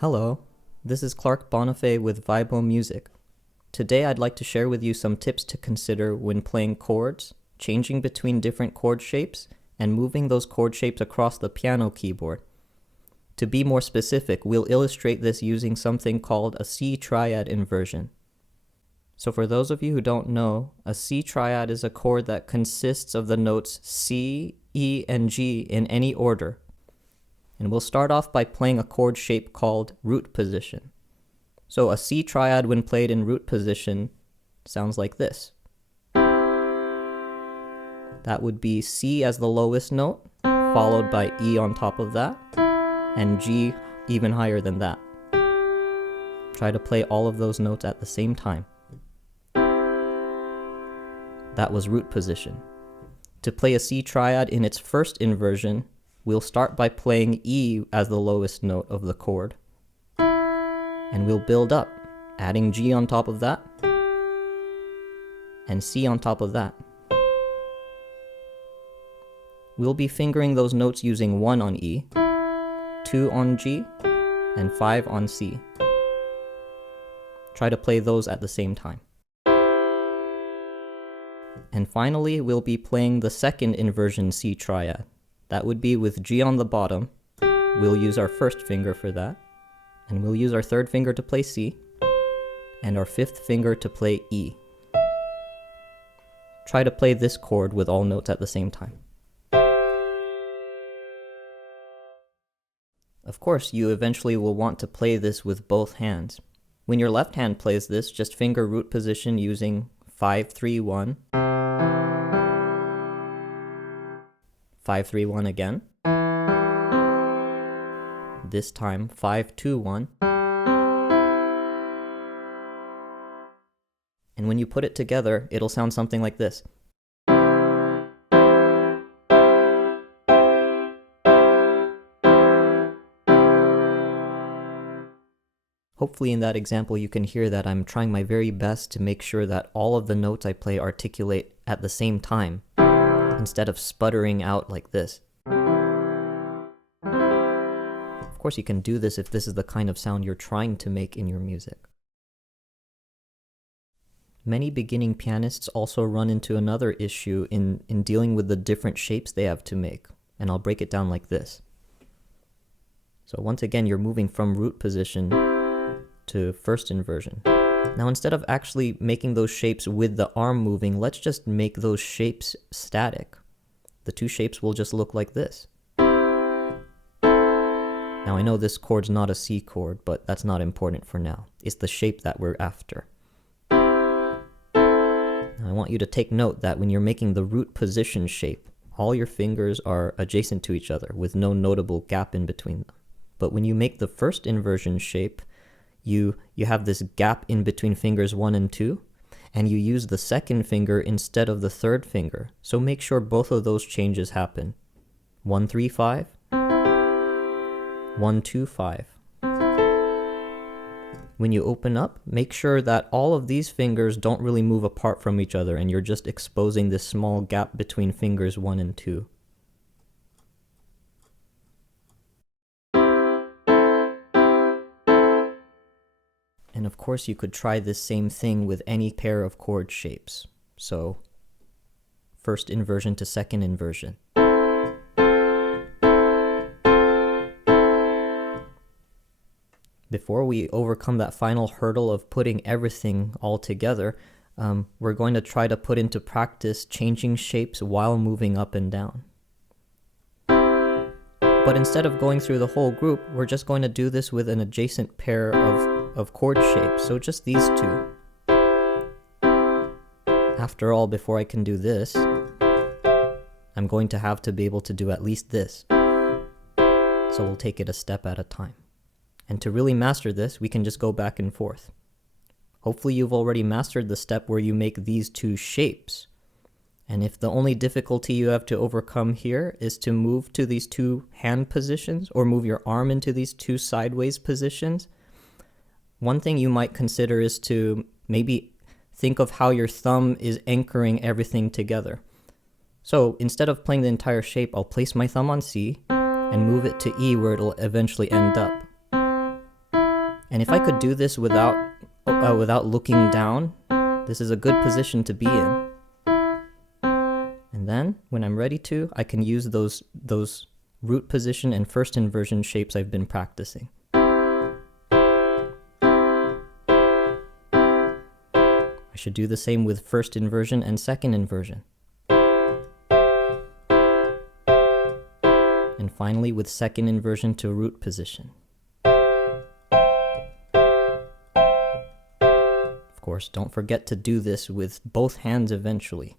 Hello, this is Clark Bonafe with ViBO Music. Today I'd like to share with you some tips to consider when playing chords, changing between different chord shapes, and moving those chord shapes across the piano keyboard. To be more specific, we'll illustrate this using something called a C triad inversion. So for those of you who don't know, a C triad is a chord that consists of the notes C, E, and G in any order. And we'll start off by playing a chord shape called root position. So a C triad when played in root position sounds like this. That would be C as the lowest note, followed by E on top of that, and G even higher than that. Try to play all of those notes at the same time. That was root position. To play a C triad in its first inversion, we'll start by playing E as the lowest note of the chord. And we'll build up, adding G on top of that, and C on top of that. We'll be fingering those notes using 1 on E, 2 on G, and 5 on C. Try to play those at the same time. And finally, we'll be playing the second inversion C triad. That would be with G on the bottom. We'll use our first finger for that. And we'll use our third finger to play C. And our fifth finger to play E. Try to play this chord with all notes at the same time. Of course, you eventually will want to play this with both hands. When your left hand plays this, just finger root position using 5-3-1. 5-3-1 again. This time 5-2-1. And when you put it together, it'll sound something like this. Hopefully in that example you can hear that I'm trying my very best to make sure that all of the notes I play articulate at the same time, instead of sputtering out like this. Of course, you can do this if this is the kind of sound you're trying to make in your music. Many beginning pianists also run into another issue in dealing with the different shapes they have to make, and I'll break it down like this. So once again, you're moving from root position to first inversion. Now instead of actually making those shapes with the arm moving, let's just make those shapes static. The two shapes will just look like this. Now I know this chord's not a C chord, but that's not important for now. It's the shape that we're after. Now I want you to take note that when you're making the root position shape, all your fingers are adjacent to each other with no notable gap in between them. But when you make the first inversion shape, you have this gap in between fingers 1 and 2, and you use the second finger instead of the third finger. So make sure both of those changes happen. 1-3-5, 1-2-5. When you open up, make sure that all of these fingers don't really move apart from each other, and you're just exposing this small gap between fingers 1 and 2. And of course, you could try this same thing with any pair of chord shapes. So, first inversion to second inversion. Before we overcome that final hurdle of putting everything all together, we're going to try to put into practice changing shapes while moving up and down. But instead of going through the whole group, we're just going to do this with an adjacent pair of chord shapes, so just these two. After all, before I can do this, I'm going to have to be able to do at least this. So we'll take it a step at a time. And to really master this, we can just go back and forth. Hopefully you've already mastered the step where you make these two shapes. And if the only difficulty you have to overcome here is to move to these two hand positions, or move your arm into these two sideways positions, one thing you might consider is to maybe think of how your thumb is anchoring everything together. So instead of playing the entire shape, I'll place my thumb on C and move it to E where it'll eventually end up. And if I could do this without looking down, this is a good position to be in. And then, when I'm ready to, I can use those root position and first inversion shapes I've been practicing. I should do the same with first inversion and second inversion. And finally with second inversion to root position. Of course, don't forget to do this with both hands eventually.